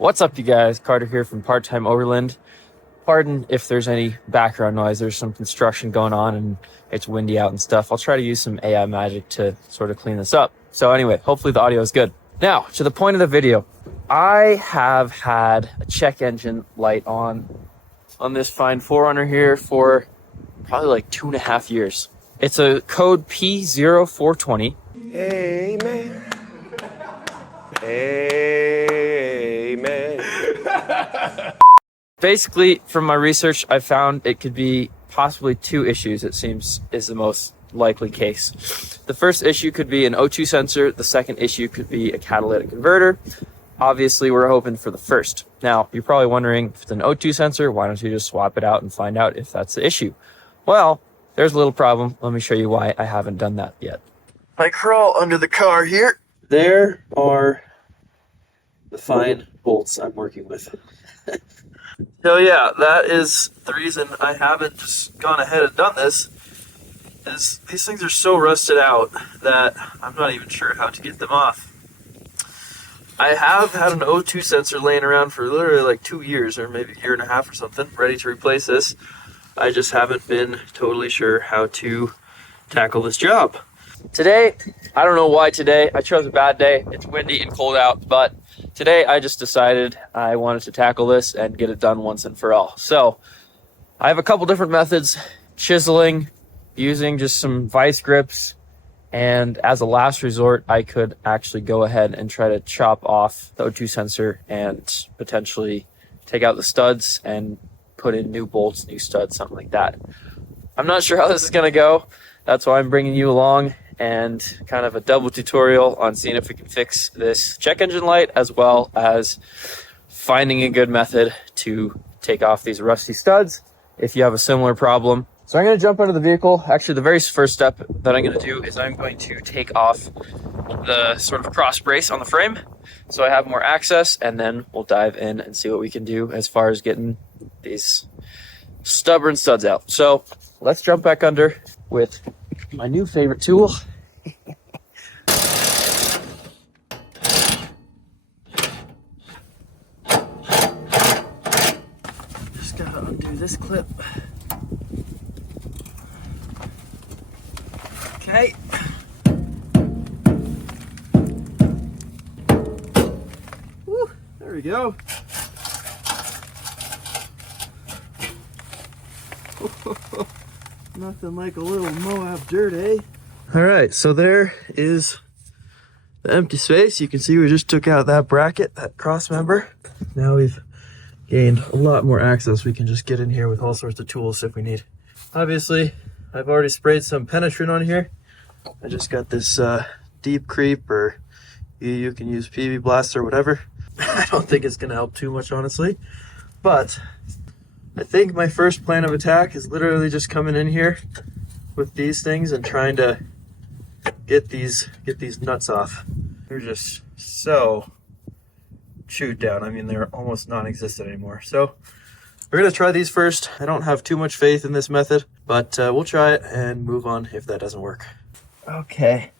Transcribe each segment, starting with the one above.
What's up, you guys? Carter here from Part-Time Overland. Pardon if there's any background noise. There's some construction going on and it's windy out and stuff. I'll try to use some AI magic to sort of clean this up. So anyway, hopefully the audio is good. Now, to the point of the video. I have had a check engine light on this fine 4Runner here for probably like 2.5 years. It's a code P0420. Amen. Amen. Basically, from my research, I found it could be possibly 2 issues, it seems, is the most likely case. The first issue could be an O2 sensor. The second issue could be a catalytic converter. Obviously, we're hoping for the first. Now, you're probably wondering, if it's an O2 sensor, why don't you just swap it out and find out if that's the issue? Well, there's a little problem. Let me show you why I haven't done that yet. I crawl under the car here. There are the fine bolts I'm working with. So yeah, that is the reason I haven't just gone ahead and done this, is these things are so rusted out that I'm not even sure how to get them off. I have had an O2 sensor laying around for literally like 2 years, or maybe 1.5 years or something, ready to replace this. I just haven't been totally sure how to tackle this job. Today, I don't know why today, I chose a bad day. It's windy and cold out, but today I just decided I wanted to tackle this and get it done once and for all. So I have a couple different methods: chiseling, using just some vice grips, and as a last resort, I could actually go ahead and try to chop off the O2 sensor and potentially take out the studs and put in new bolts, new studs, something like that. I'm not sure how this is going to go. That's why I'm bringing you along, and kind of a double tutorial on seeing if we can fix this check engine light, as well as finding a good method to take off these rusty studs if you have a similar problem. So I'm going to jump out of the vehicle. Actually, the very first step that I'm going to do is I'm going to take off the sort of cross brace on the frame so I have more access, and then we'll dive in and see what we can do as far as getting these stubborn studs out. So let's jump back under with my new favorite tool. Just gotta undo this clip. Okay. Woo, there we go. Nothing like a little Moab dirt, eh? All right, so there is the empty space. You can see we just took out that bracket, that cross member. Now we've gained a lot more access. We can just get in here with all sorts of tools if we need. Obviously, I've already sprayed some penetrant on here. I just got this deep creep, or you can use PV blast or whatever. I don't think it's gonna help too much, honestly, but I think my first plan of attack is literally just coming in here with these things and trying to get these nuts off. They're just so chewed down. I mean, they're almost non-existent anymore. So we're gonna try these first. I don't have too much faith in this method, but we'll try it and move on if that doesn't work. Okay,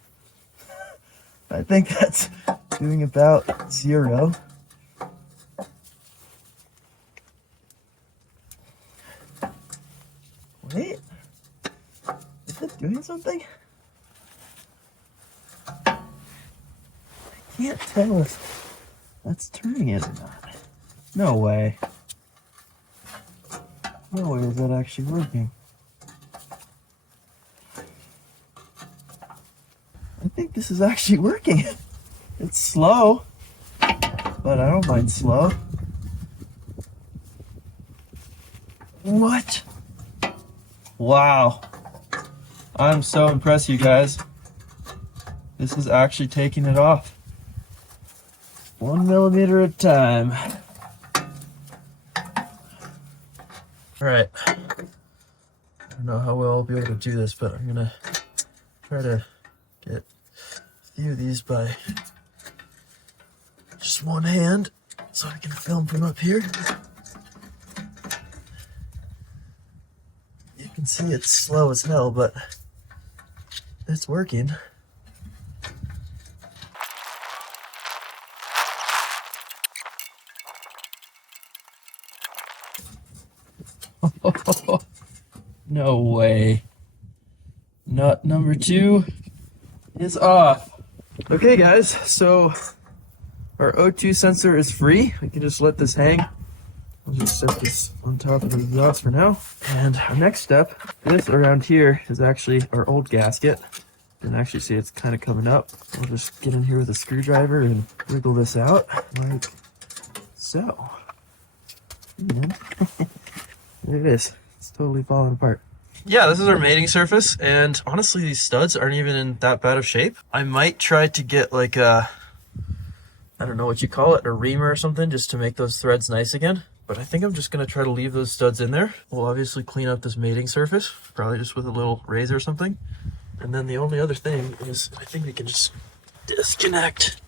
I think that's doing about 0. Wait, is it doing something? I can't tell if that's turning it or not. No way. No way is that actually working. I think this is actually working. It's slow, but I don't mind slow. What? Wow. I'm so impressed, you guys. This is actually taking it off. 1 millimeter at a time. All right. I don't know how well I'll be able to do this, but I'm gonna try to get a few of these by just one hand so I can film from up here. You can see it's slow as hell, but it's working. No way. Nut number 2 is off. Okay guys, so our O2 sensor is free. We can just let this hang. I'll just set this on top of the exhaust for now. And our next step, this around here is actually our old gasket. You can actually see it's kind of coming up. We'll just get in here with a screwdriver and wiggle this out like so. And there it is. It's totally falling apart. Yeah, this is our mating surface, and honestly these studs aren't even in that bad of shape. I might try to get like a, I don't know what you call it, a reamer or something, just to make those threads nice again. But I think I'm just gonna try to leave those studs in there. We'll obviously clean up this mating surface, probably just with a little razor or something. And then the only other thing is, I think we can just disconnect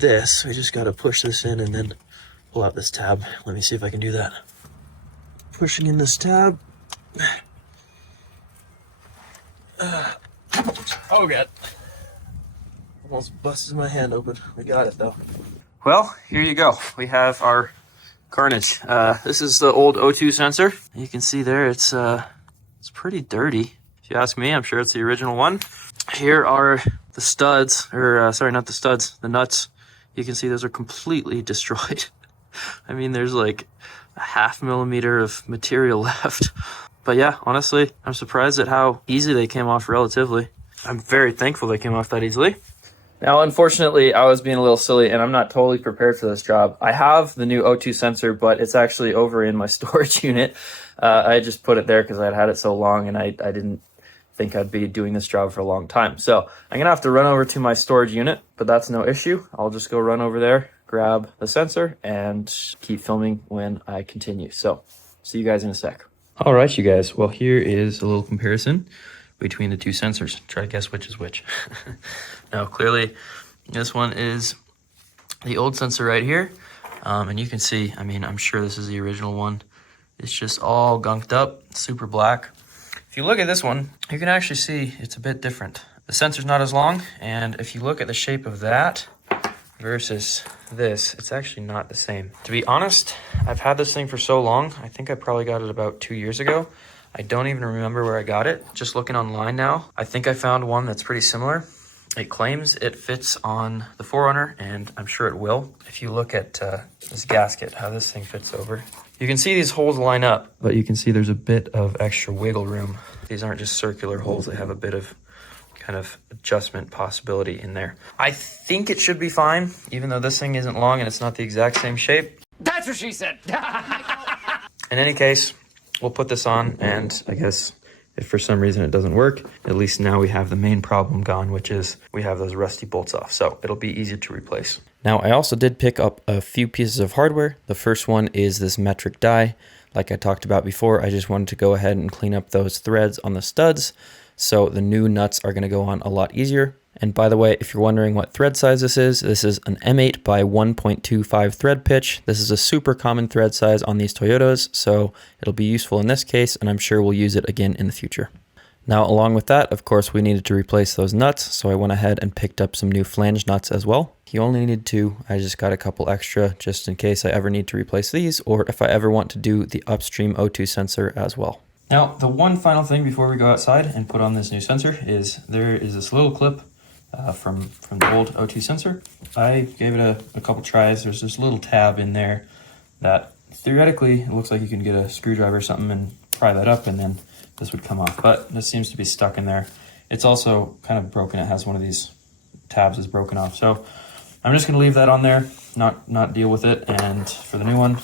this. We just gotta push this in and then pull out this tab. Let me see if I can do that. Pushing in this tab. Oh god. Almost busted my hand open. We got it though. Well, here you go. We have our carnage. This is the old O2 sensor. You can see there it's pretty dirty. If you ask me, I'm sure it's the original one. Here are the studs, or sorry, not the studs, the nuts. You can see those are completely destroyed. I mean, there's like a 0.5 millimeter of material left. But yeah, honestly, I'm surprised at how easy they came off relatively. I'm very thankful they came off that easily. Now, unfortunately, I was being a little silly and I'm not totally prepared for this job. I have the new O2 sensor, but it's actually over in my storage unit. I just put it there because I'd had it so long and I didn't think I'd be doing this job for a long time. So I'm gonna have to run over to my storage unit, but that's no issue. I'll just go run over there, grab the sensor, and keep filming when I continue. So see you guys in a sec. All right, you guys. Well, here is a little comparison between the two sensors. Try to guess which is which. Now, clearly, this one is the old sensor right here. And you can see, I mean, I'm sure this is the original one. It's just all gunked up, super black. If you look at this one, you can actually see it's a bit different. The sensor's not as long, and if you look at the shape of that versus this, it's actually not the same. To be honest, I've had this thing for so long. I think I probably got it about 2 years ago. I don't even remember where I got it. Just looking online now, I think I found one that's pretty similar. It claims it fits on the 4Runner, and I'm sure it will. If you look at this gasket, how this thing fits over, you can see these holes line up, but you can see there's a bit of extra wiggle room. These aren't just circular holes. They have a bit of kind of adjustment possibility in there. I think it should be fine, even though this thing isn't long and it's not the exact same shape. That's what she said. In any case, we'll put this on, and I guess if for some reason it doesn't work, at least now we have the main problem gone, which is we have those rusty bolts off. So it'll be easier to replace. Now, I also did pick up a few pieces of hardware. The first one is this metric die. Like I talked about before, I just wanted to go ahead and clean up those threads on the studs, so the new nuts are going to go on a lot easier. And by the way, if you're wondering what thread size this is an M8 by 1.25 thread pitch. This is a super common thread size on these Toyotas, so it'll be useful in this case, and I'm sure we'll use it again in the future. Now, along with that, of course, we needed to replace those nuts, so I went ahead and picked up some new flange nuts as well. You only need 2. I just got a couple extra just in case I ever need to replace these, or if I ever want to do the upstream O2 sensor as well. Now, the one final thing before we go outside and put on this new sensor is there is this little clip from the old O2 sensor. I gave it a couple tries. There's this little tab in there that theoretically it looks like you can get a screwdriver or something and pry that up and then this would come off, but this seems to be stuck in there. It's also kind of broken. It has one of these tabs is broken off. So I'm just gonna leave that on there, not deal with it. And for the new one,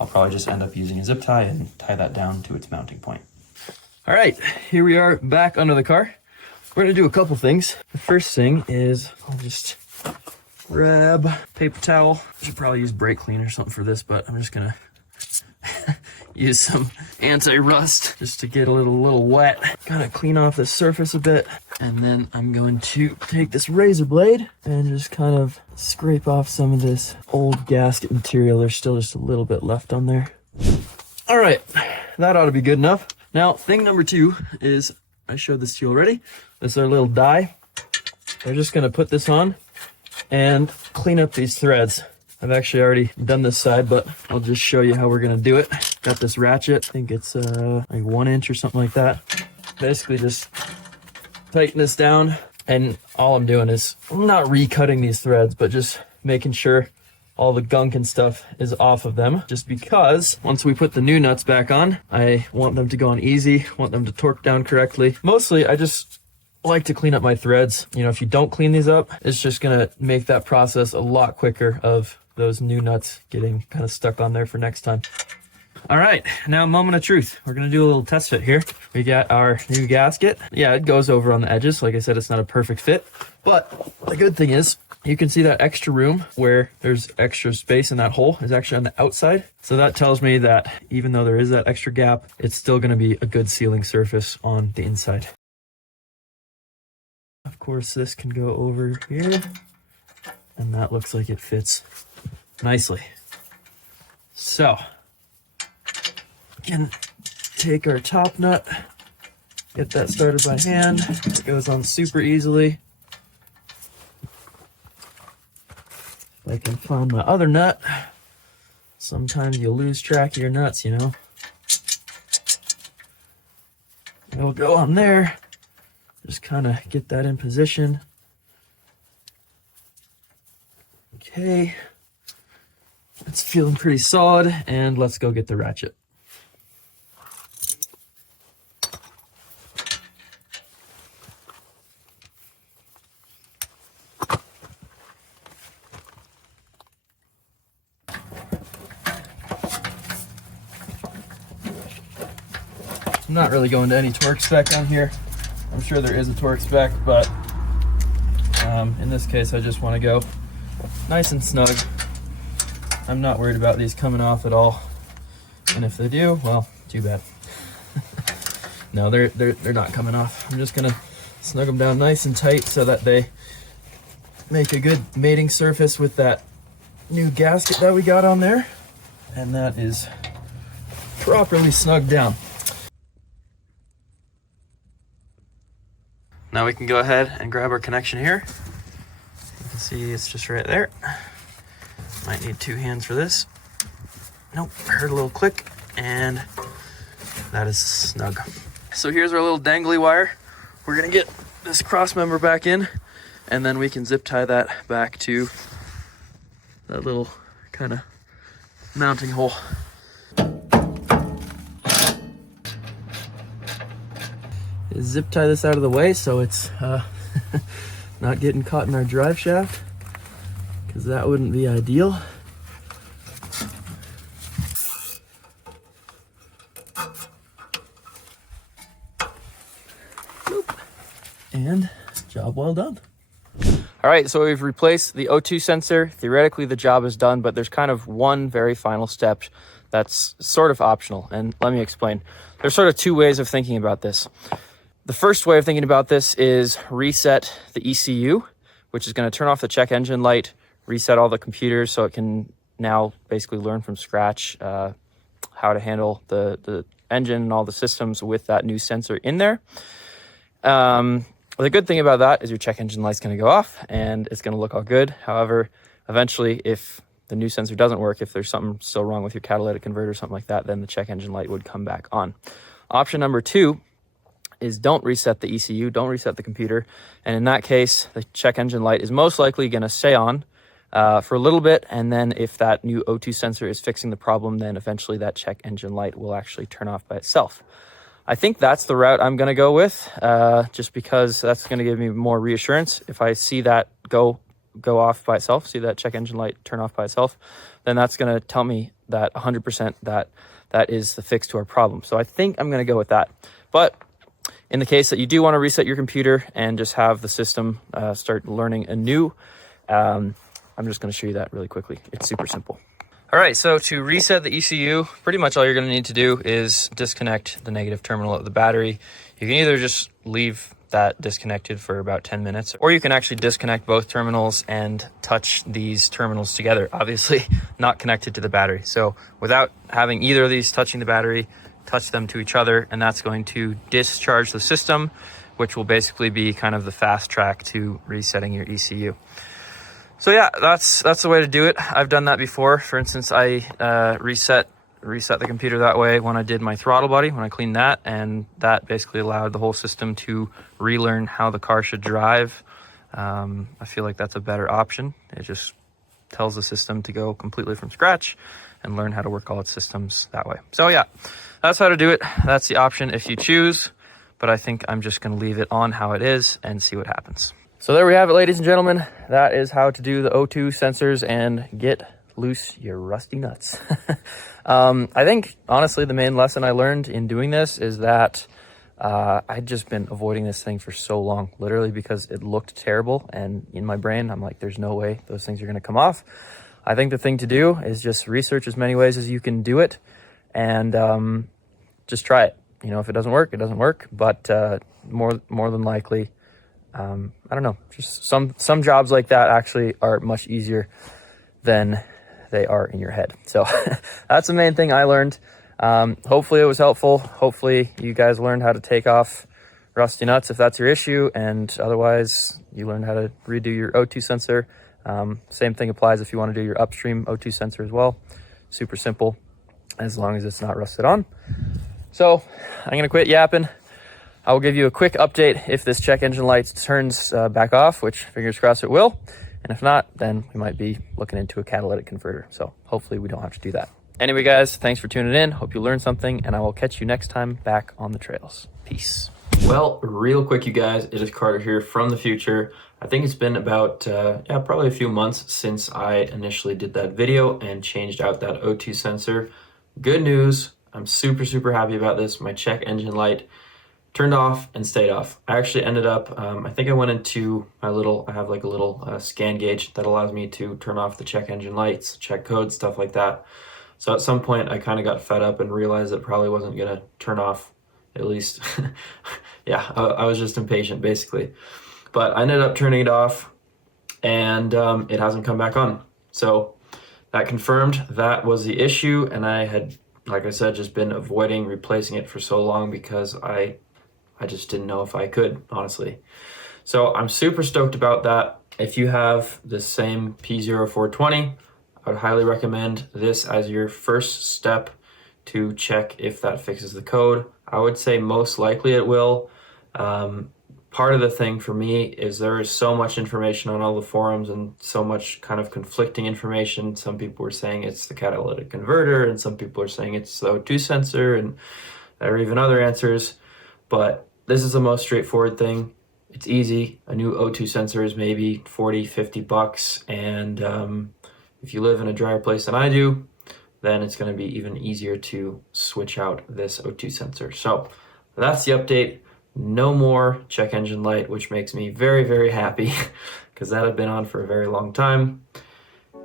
I'll probably just end up using a zip tie and tie that down to its mounting point. All right, here we are back under the car. We're gonna do a couple things. The first thing is I'll just grab paper towel. I should probably use brake cleaner or something for this, but I'm just gonna use some anti-rust just to get a little wet. Gotta clean off the surface a bit. And then I'm going to take this razor blade and just kind of scrape off some of this old gasket material. There's still just a little bit left on there. All right, that ought to be good enough. Now, thing number 2 is, I showed this to you already. This is our little die. We're just gonna put this on and clean up these threads. I've actually already done this side, but I'll just show you how we're gonna do it. Got this ratchet, I think it's like 1 inch or something like that. Basically just tighten this down, and all I'm doing is I'm not recutting these threads, but just making sure all the gunk and stuff is off of them, just because once we put the new nuts back on, I want them to go on easy, want them to torque down correctly. Mostly I just like to clean up my threads. You know, if you don't clean these up, it's just gonna make that process a lot quicker of those new nuts getting kind of stuck on there for next time. All right, now moment of truth. We're gonna do a little test fit here. We got our new gasket. Yeah, it goes over on the edges. Like I said, it's not a perfect fit, but the good thing is you can see that extra room where there's extra space in that hole is actually on the outside. So that tells me that even though there is that extra gap, it's still gonna be a good sealing surface on the inside. Of course, this can go over here, and that looks like it fits nicely. So, we can take our top nut, get that started by hand. It goes on super easily. If I can find my other nut. Sometimes you lose track of your nuts, you know. It'll go on there. Just kind of get that in position. Okay, it's feeling pretty solid, and let's go get the ratchet. I'm not really going to any torque spec on here. I'm sure there is a torque spec, but in this case, I just want to go nice and snug. I'm not worried about these coming off at all. And if they do, well, too bad. No, they're not coming off. I'm just gonna snug them down nice and tight so that they make a good mating surface with that new gasket that we got on there. And that is properly snugged down. Now we can go ahead and grab our connection here. You can see it's just right there. Might need 2 hands for this. Nope, heard a little click, and that is snug. So here's our little dangly wire. We're gonna get this cross member back in, and then we can zip tie that back to that little kind of mounting hole. Zip tie this out of the way so it's not getting caught in our drive shaft, because that wouldn't be ideal. Boop. And job well done. All right, so we've replaced the O2 sensor. Theoretically, the job is done, but there's kind of one very final step that's sort of optional, and let me explain. There's sort of 2 ways of thinking about this. The first way of thinking about this is reset the ECU, which is going to turn off the check engine light, reset all the computers so it can now basically learn from scratch how to handle the engine and all the systems with that new sensor in there. The good thing about that is your check engine light's going to go off and it's going to look all good. However, eventually, if the new sensor doesn't work, if there's something still wrong with your catalytic converter or something like that, then the check engine light would come back on. Option number 2 is don't reset the ECU, don't reset the computer. And in that case, the check engine light is most likely going to stay on for a little bit. And then if that new O2 sensor is fixing the problem, then eventually that check engine light will actually turn off by itself. I think that's the route I'm going to go with, just because that's going to give me more reassurance. If I see that go off by itself, see that check engine light turn off by itself, then that's going to tell me that 100% that is the fix to our problem. So I think I'm going to go with that. But in the case that you do want to reset your computer and just have the system start learning anew, I'm just going to show you that really quickly. It's super simple. All right, so to reset the ECU, pretty much all you're going to need to do is disconnect the negative terminal of the battery. You can either just leave that disconnected for about 10 minutes, or you can actually disconnect both terminals and touch these terminals together, obviously not connected to the battery. So without having either of these touching the battery, touch them to each other, and that's going to discharge the system, which will basically be kind of the fast track to resetting your ECU. So yeah, that's the way to do it. I've done that before. For instance, I reset the computer that way when I did my throttle body, when I cleaned that, and that basically allowed the whole system to relearn how the car should drive. I feel like that's a better option. It just tells the system to go completely from scratch and learn how to work all its systems that way. So yeah, that's how to do it. That's the option if you choose, but I think I'm just going to leave it on how it is and see what happens. So there we have it, ladies and gentlemen. That is how to do the O2 sensors and get loose your rusty nuts. I think, honestly, the main lesson I learned in doing this is that I'd just been avoiding this thing for so long, literally because it looked terrible. And in my brain, I'm like, there's no way those things are going to come off. I think the thing to do is just research as many ways as you can do it and just try it. You know, if it doesn't work, it doesn't work. But more than likely, I don't know, just some jobs like that actually are much easier than they are in your head. So that's the main thing I learned. Hopefully it was helpful. Hopefully you guys learned how to take off rusty nuts if that's your issue, and otherwise you learned how to redo your O2 sensor. Same thing applies if you want to do your upstream O2 sensor as well. Super simple, as long as it's not rusted on. So I'm going to quit yapping. I will give you a quick update if this check engine light turns back off, which fingers crossed it will. And if not, then we might be looking into a catalytic converter. So hopefully we don't have to do that. Anyway, guys, thanks for tuning in. Hope you learned something, and I will catch you next time back on the trails. Peace. Well, real quick, you guys, it is Carter here from the future. I think it's been about, probably a few months since I initially did that video and changed out that O2 sensor. Good news. I'm super happy about this. My check engine light turned off and stayed off. I actually ended up, I think I went into I have like a little scan gauge that allows me to turn off the check engine lights, check codes, stuff like that. So at some point I kind of got fed up and realized it probably wasn't gonna turn off, at least. Yeah, I was just impatient basically. But I ended up turning it off and it hasn't come back on. So that confirmed that was the issue, and I had, like I said, just been avoiding replacing it for so long because I just didn't know if I could, honestly. So I'm super stoked about that. If you have the same P0420, I would highly recommend this as your first step to check if that fixes the code. I would say most likely it will. Part of the thing for me is there is so much information on all the forums and so much kind of conflicting information. Some people were saying it's the catalytic converter, and some people are saying it's the O2 sensor, and there are even other answers. But this is the most straightforward thing. It's easy. A new O2 sensor is maybe $40-50, and if you live in a drier place than I do, then it's going to be even easier to switch out this O2 sensor. So that's the update. No more check engine light, which makes me very happy because that had been on for a very long time.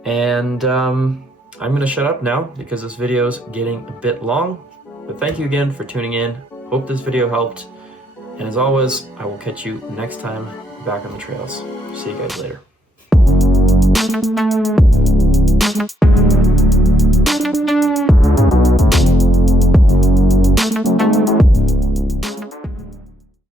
And I'm going to shut up now because this video is getting a bit long. But thank you again for tuning in. Hope this video helped. And as always, I will catch you next time back on the trails. See you guys later.